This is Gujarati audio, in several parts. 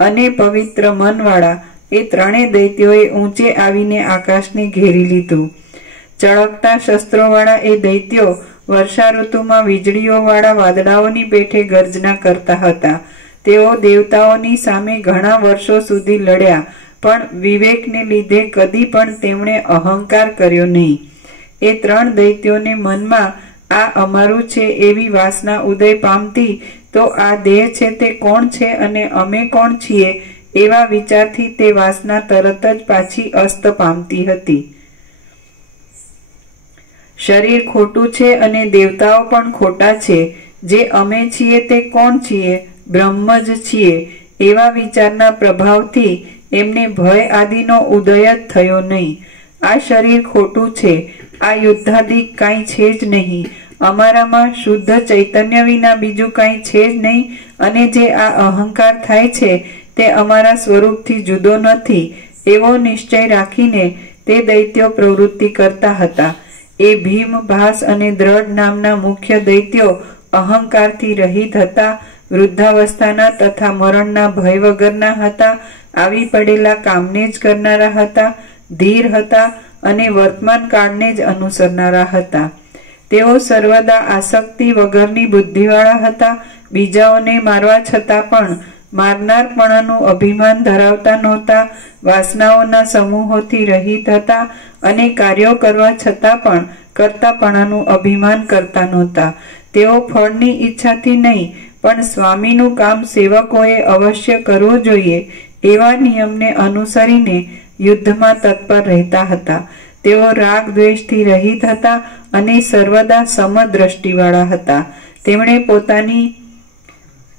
અને પવિત્ર મનવાળા એ ત્રણેય દૈત્યોએ ઊંચે આવીને આકાશને ઘેરી લીધું. ચળકતા શસ્ત્રોવાળા એ દૈત્યો વર્ષા ઋતુમાં વીજળીઓવાળા વાદળાઓની પેઠે ગર્જના કરતા હતા. તેઓ દેવતાઓની સામે ઘણા વર્ષો સુધી લડ્યા, પણ વિવેકને લીધે કદી પણ તેમણે અહંકાર કર્યો નહીં. એ ત્રણ દૈત્યોને મનમાં આ અમારું છે એવી વાસના ઉદય પામતી તો આ દેહ છે તે કોણ છે અને અમે કોણ છીએ એવા વિચારથી તે વાસના તરત જ પાછી અસ્ત પામતી હતી. શરીર ખોટું છે અને દેવતાઓ પણ ખોટા છે. જે અમે છીએ તે કોણ છીએ? બ્રહ્મ જ છીએ. એવા વિચારના પ્રભાવથી એમને ભય આદિનો ઉદય જ થયો નહીં. આ શરીર ખોટું છે, આ યુદ્ધાદિ કાંઈ છે જ નહીં, અમારામાં શુદ્ધ ચૈતન્ય વિના બીજું કાંઈ છે જ નહીં, અને જે આ અહંકાર થાય છે તે અમારા સ્વરૂપથી જુદો નથી, એવો નિશ્ચય રાખીને તે દૈત્યો પ્રવૃત્તિ કરતા હતા. એ ભીમ, ભાસ અને દ્રઢ નામના મુખ્ય દૈત્યો અહંકારથી રહિત હતા, વૃદ્ધાવસ્થાના તથા મરણના ભય વગરના હતા, આવી પડેલા કામને જ કરનારા હતા, ધીર હતા અને વર્તમાન કાળને જ અનુસરનારા હતા. તેઓ સર્વદા આસક્તિ વગરની બુદ્ધિવાળા હતા. બીજાઓને મારવા છતાં પણ મારનારપણાનું અભિમાન ધરાવતા નહોતા. વાસનાઓના સમૂહોથી રહિત હતા અને કાર્યો કરવા છતાં પણ કર્તાપણાનું અભિમાન કરતા નહોતા. તેઓ ફળની ઈચ્છાથી નહીં પણ સ્વામીનું કામ સેવકોએ અવશ્ય કરવું જોઈએ એવા નિયમને અનુસરીને યુદ્ધમાં તત્પર રહેતા હતા. તેઓ રાગ દ્વેષથી રહિત હતા અને સર્વદા સમદ્રષ્ટિવાળા હતા. તેમણે પોતાની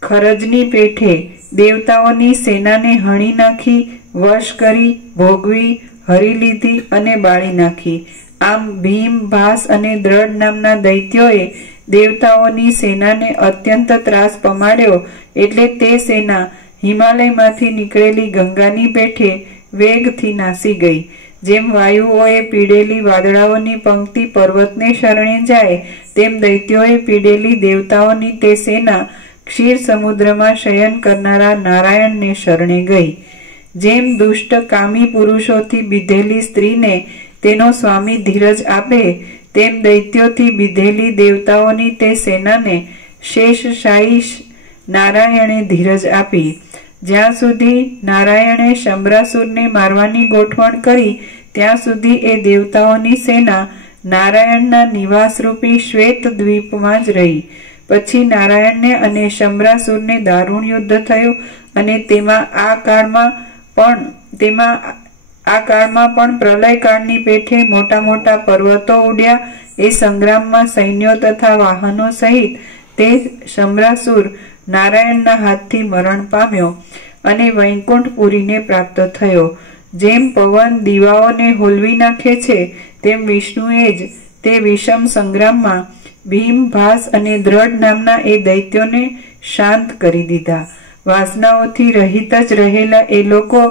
ખરજની પેઠે દેવતાઓની સેનાને હણી નાખી, વશ કરી, ભોગવી, હરી લીધી અને બાળી નાખી. આમ ભીમ, ભાસ અને દ્રઢ નામના દૈત્યોએ દેવતાઓની સેનાને અત્યંત ત્રાસ પમાડ્યો. એટલે તે સેના હિમાલયમાંથી નીકળેલી ગંગાની પેઠે વેગથી નાસી ગઈ. જેમ વાયુઓએ પીડેલી વાદળાઓની પંક્તિ પર્વતને શરણે જાય, તેમ દૈત્યોએ પીડેલી દેવતાઓની તે સેના ક્ષીર સમુદ્રમાં શયન કરનારા નારાયણને શરણે ગઈ. જેમ દુષ્ટ કામી પુરુષોથી બીધેલી સ્ત્રીને તેનો સ્વામી ધીરજ આપે, તેમ દૈત્યોથી બીધેલી દેવતાઓની તે સેનાને શેષશાયી નારાયણે ધીરજ આપી. જ્યાં સુધી નારાયણે શંભરાસુરને મારવાની ગોઠવણ કરી ત્યાં સુધી એ દેવતાઓની સેના નારાયણના નિવાસરૂપી શ્વેત દ્વીપમાં જ રહી. પછી નારાયણને અને શંભરાસુરને દારૂણ યુદ્ધ થયું અને તેમાં આ કાળમાં પણ પ્રલયકાળની પેઠે મોટા મોટા પર્વતો ઉડ્યા. એ સંગ્રામમાં સૈન્યો તથા વાહનો સહિત તે શંભરાસુર નારાયણના હાથથી મરણ પામ્યો અને વૈકુંઠપુરીને પ્રાપ્ત થયો. જેમ પવન દીવાઓને હોલવી નાખે છે, તેમ વિષ્ણુએ જ તે વિષમ સંગ્રામમાં ભીમ, ભાસ અને દ્રઢ નામના એ દૈત્યોને શાંત કરી દીધા. વાસનાઓથી રહિત જ રહેલા એ લોકો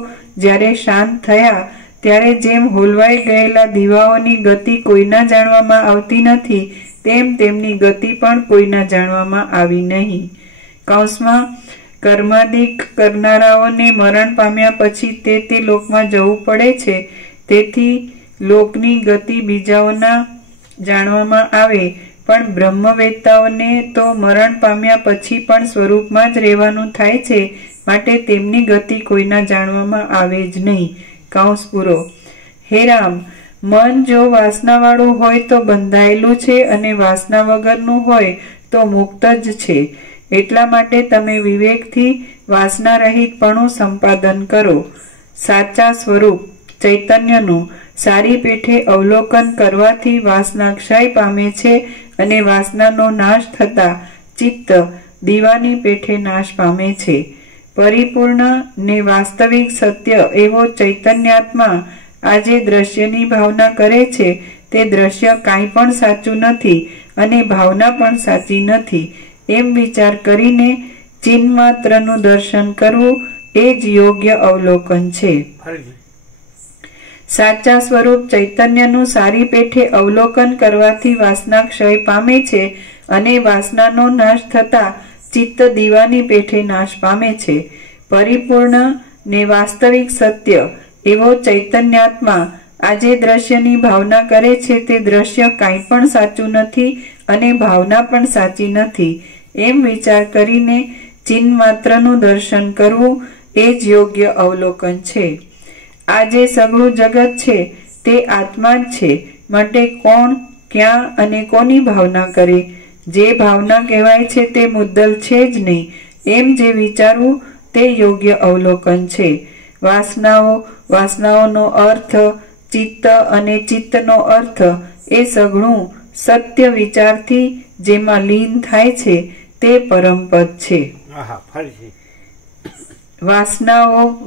જ્યારે શાંત થયા ત્યારે જેમ હોલવાઈ ગયેલા દીવાઓની ગતિ કોઈના જાણવામાં આવતી નથી, તેમ તેમની ગતિ પણ કોઈના જાણવામાં આવી નહીં. કૌંસમાં કર્માદિક કરનારાઓને મરણ પામ્યા પછી તે લોકમાં જવું પડે છે. તેથી લોકની ગતિ બીજાઓના જાણવામાં આવે, પણ બ્રહ્મવેત્તાઓને તો મરણ પામ્યા પછી પણ સ્વરૂપમાં જ રહેવાનું થાય છે, માટે તેમની ગતિ કોઈના જાણવામાં આવે જ નહીં. કૌંસ પૂરો. હે રામ, મન જો વાસનાવાળું હોય તો બંધાયેલું છે અને વાસના વગરનું હોય તો મુક્ત જ છે. એટલા માટે તમે વિવેકથી વાસના રહિતપણું સંપાદન કરો. સાચા સ્વરૂપ ચૈતન્યનું સારી પેઠે અવલોકન કરવાથી વાસના ક્ષય પામે છે અને વાસનાનો નાશ થતા ચિત્ત દીવાની પેઠે નાશ પામે છે. પરિપૂર્ણ ને વાસ્તવિક સત્ય એવો ચૈતન્યાત્મા આજે દ્રશ્યની ભાવના કરે છે તે દ્રશ્ય કાંઈ પણ સાચું નથી અને ભાવના પણ સાચી નથી એમ વિચાર કરીને ચિન્માત્રનું દર્શન કરવું એ જ યોગ્ય અવલોકન છે. સાચા સ્વરૂપ ચૈતન્યનું સારી પેઠે અવલોકન કરવાથી વાસના ક્ષય પામે છે અને વાસનાનો નાશ થતા ચિત્ત દીવાની પેઠે નાશ પામે છે. પરિપૂર્ણ ને વાસ્તવિક સત્ય એવો ચૈતન્યાત્મા આજે દ્રશ્યની ભાવના કરે છે તે દ્રશ્ય કાંઈ પણ સાચું નથી અને ભાવના પણ સાચી નથી એમ વિચાર કરીને ચિહ્ન માત્રનું દર્શન કરવું એ જ યોગ્ય અવલોકન છે. આ જે સઘળું જગત છે તે આત્મા જ છે, માટે કોણ, ક્યાં અને કોની ભાવના કરે? જે ભાવના કહેવાય છે તે મુદ્દલ છે જ નહીં એમ જે વિચારવું તે યોગ્ય અવલોકન છે. વાસનાઓનો અર્થ, ચિત્ત અને ચિત્તનો અર્થ એ સઘળું સત્ય વિચારથી જેમાં લીન થાય છે તે પરમપદ છે.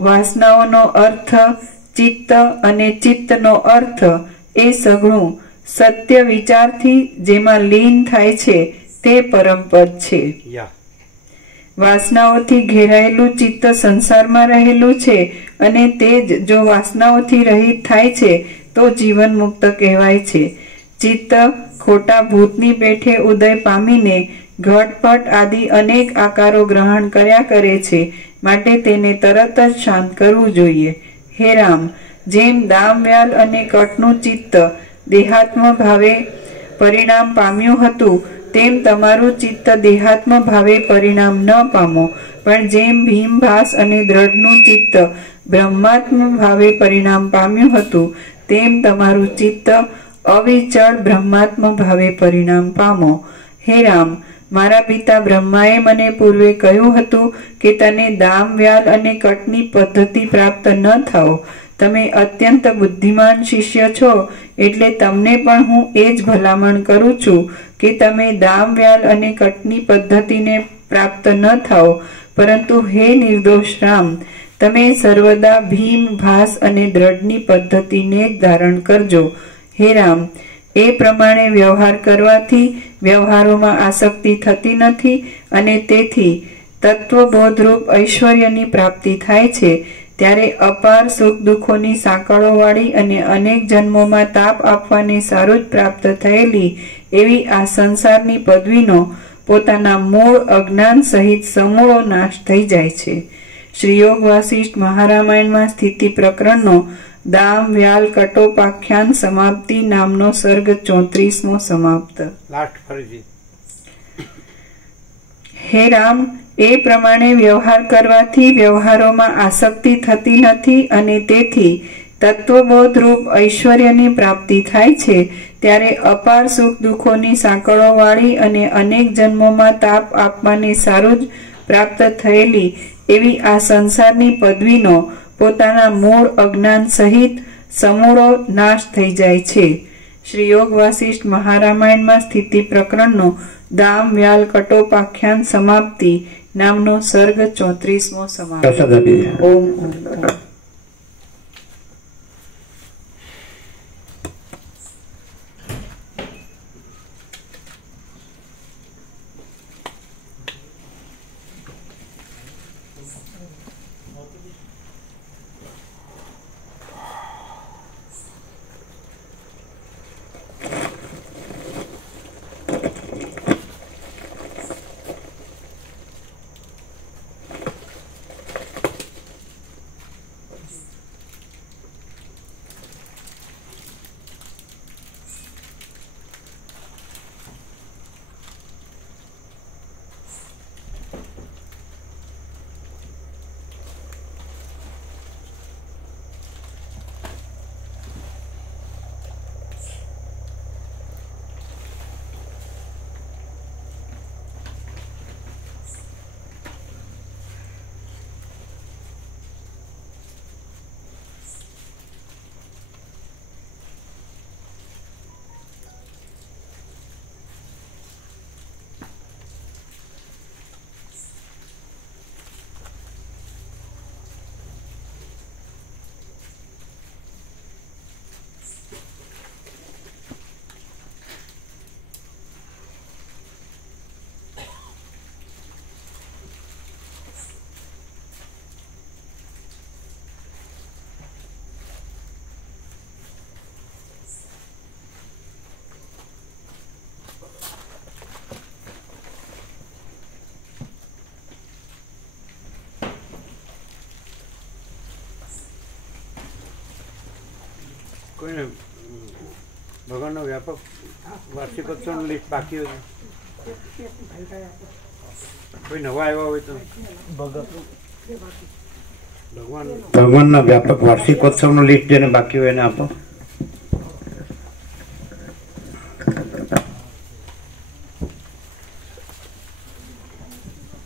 વાસનાઓનો અર્થ, ચિત્ત અને ચિત્તનો અર્થ એ સઘળું સત્ય વિચારથી જેમાં લીન થાય છે તે પરમપદ છે. વાસનાઓથી ઘેરાયેલું ચિત્ત સંસારમાં રહેલું છે અને તે જ જો વાસનાઓથી રહિત થાય છે તો જીવન મુક્ત કહેવાય છે. ચિત્ત ખોટા ભૂતની પેઠે ઉદય પામીને ઘટપટ આદિ અનેક આકારો ગ્રહણ કર્યા કરે છે, માટે તેને તરત જ શાંત કરવું જોઈએ. હે રામ, જેમ દામ વ્યાલ અને કટનું ચિત્ત દેહાત્મ ભાવે પરિણામ પામ્યું હતું તેમ તમારું ચિત્ત દેહાત્મ ભાવે પરિણામ ન પામો, પણ જેમ ભીમ, ભાસ અને દ્રઢનું ચિત્ત બ્રહ્માત્મ ભાવે પરિણામ પામ્યું હતું તેમ તમારું ચિત્ત અવિચળ બ્રહ્માત્મ ભાવે પરિણામ પામો. હે રામ, મારા પિતા બ્રહ્માએ મને પૂર્વે કહ્યું હતું કે તને દામ, વ્યાલ અને કટની પદ્ધતિ પ્રાપ્ત ન થાઓ. તમે અત્યંત બુદ્ધિમાન શિષ્ય છો એટલે તમને પણ હું એ જ ભલામણ કરું છું કે તમે દામ, વ્યાલ અને કટની પદ્ધતિને પ્રાપ્ત ન થાઓ, પરંતુ હે નિર્દોષ રામ, તમે સર્વદા ભીમ, ભાસ અને દ્રઢની પદ્ધતિને જ ધારણ કરજો. હે રામ, એ પ્રમાણે વ્યવહાર કરવાથી વ્યવહારોમાં આસક્તિ થતી નથી અને તેથી તત્વબોધરૂપ ઐશ્વર્યની પ્રાપ્તિ થાય છે. ત્યારે અપાર સુખ દુઃખોની સાંકળોવાળી અને અનેક જન્મોમાં તાપ આપવાને સારું જ પ્રાપ્ત થયેલી એવી આ સંસારની પદવીનો પોતાના મૂળ અજ્ઞાન સહિત સમૂળો નાશ થઈ જાય છે. શ્રી યોગ વાસિષ્ઠ મહારામાયણમાં સ્થિતિ પ્રકરણનો દામ, વ્યાલ, કટોપાખ્યાન સમાપ્તિ નામનો સર્ગ 34મો સમાપ્ત. હે રામ, એ પ્રમાણે વ્યવહાર કરવાથી વ્યવહારોમાં આસક્તિ થતી નથી અને તેથી તત્વબોધ રૂપ ઐશ્વર્યની પ્રાપ્તિ થાય છે. ત્યારે અપાર સુખ દુઃખોની સાંકળોવાળી અને અનેક જન્મોમાં તાપ આપવાને સારું જ પ્રાપ્ત થયેલી એવી આ સંસારની પદવીનો પોતાના મૂળ અજ્ઞાન સહિત સમૂળો નાશ થઈ જાય છે. શ્રી યોગ વાસિષ્ઠ મહારામાયણમાં સ્થિતિ પ્રકરણનો દામ, વ્યાલ, કટોપાખ્યાન સમાપ્તિ નામનો સર્ગ 34મો સમાપ્ત. ઓમ. કોઈને ભગવાનનો વ્યાપક વાર્ષિકોત્સવનું લિસ્ટ બાકી હોય કોઈ નવા આવ્યા હોય તો ભગવાનના વ્યાપક વાર્ષિકોત્સવનું લિસ્ટ જેને બાકી હોય એને આપો.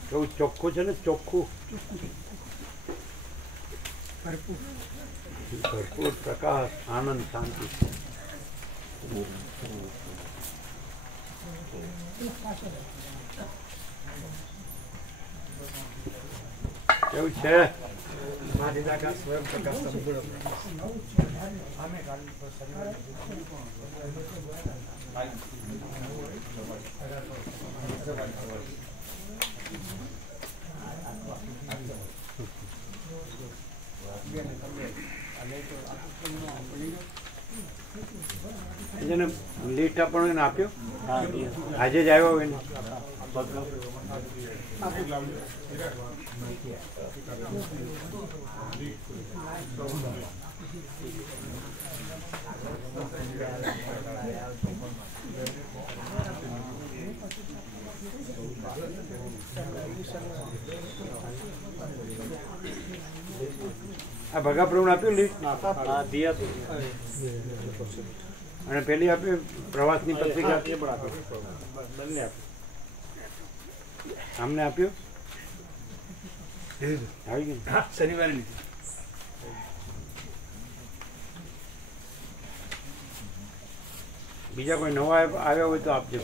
કેવું ચોખ્ખું છે ને, ચોખ્ખું ભરપૂર પ્રકાશ, આનંદ, શાંતિ. કેવું છે? જેને લીટ આપણને એને આપ્યો આજે જ આવ્યો હોય ને આ ભગા પ્રભુ આપ્યું લીટ અને પેલી આપી પ્રવાસની પત્રિકા અમને આપ્યું આવી ગઈ શનિવારે. બીજા કોઈ નવા આવ્યા હોય તો આપજો.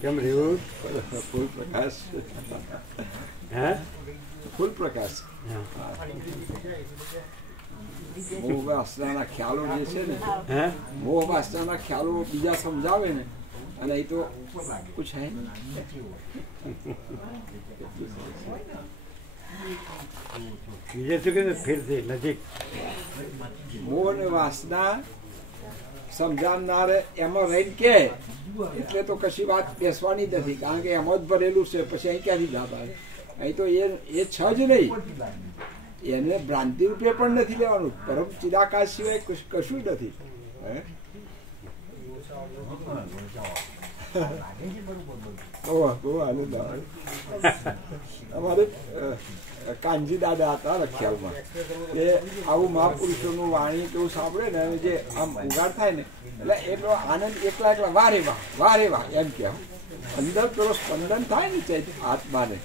કેમ રહ્યું? ફૂલ પ્રકાશ. હે ફૂલ પ્રકાશ. મોહ વાસનાના ખ્યાલો જે છે ને, હે મોહ વાસનાના ખ્યાલો બીજા સમજાવે ને, અને એ તો કુછ હે બીજે શું કે ફેરથી નજીક મોહ ને વાસના સમજાવનારે એમાં રહીને કે એટલે તો કશી વાત બેસવાની જ નથી, કારણ કે એમાં જ ભરેલું છે. પછી અહીં ક્યાંથી દાબા? અહીં તો એ છ જ નહીં, એને ભ્રાંતિ રૂપે પણ નથી લેવાનું. પરમ ચિદાકાશ સિવાય કશું જ નથી. બહુ આનંદ આવે. અમારે કાનજી દાદા હતા રખિયાલમાં, એ આવું મહાપુરુષોનું વાણી કેવું સાંભળે ને, અને જે આમ ઉગાડ થાય ને, એટલે એટલો આનંદ એકલા એકલા વારે વાહ વારે વાહ એમ કે અંદર પેલો સ્પંદન થાય ને ચૈત આત્માને.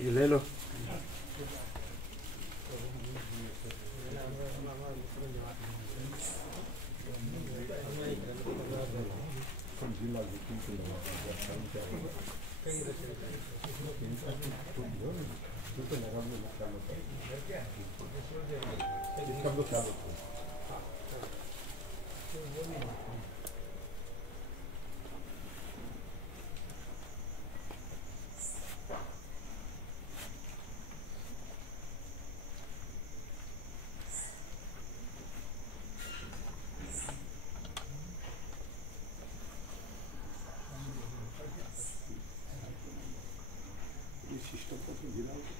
ये ले लो. सिस्टम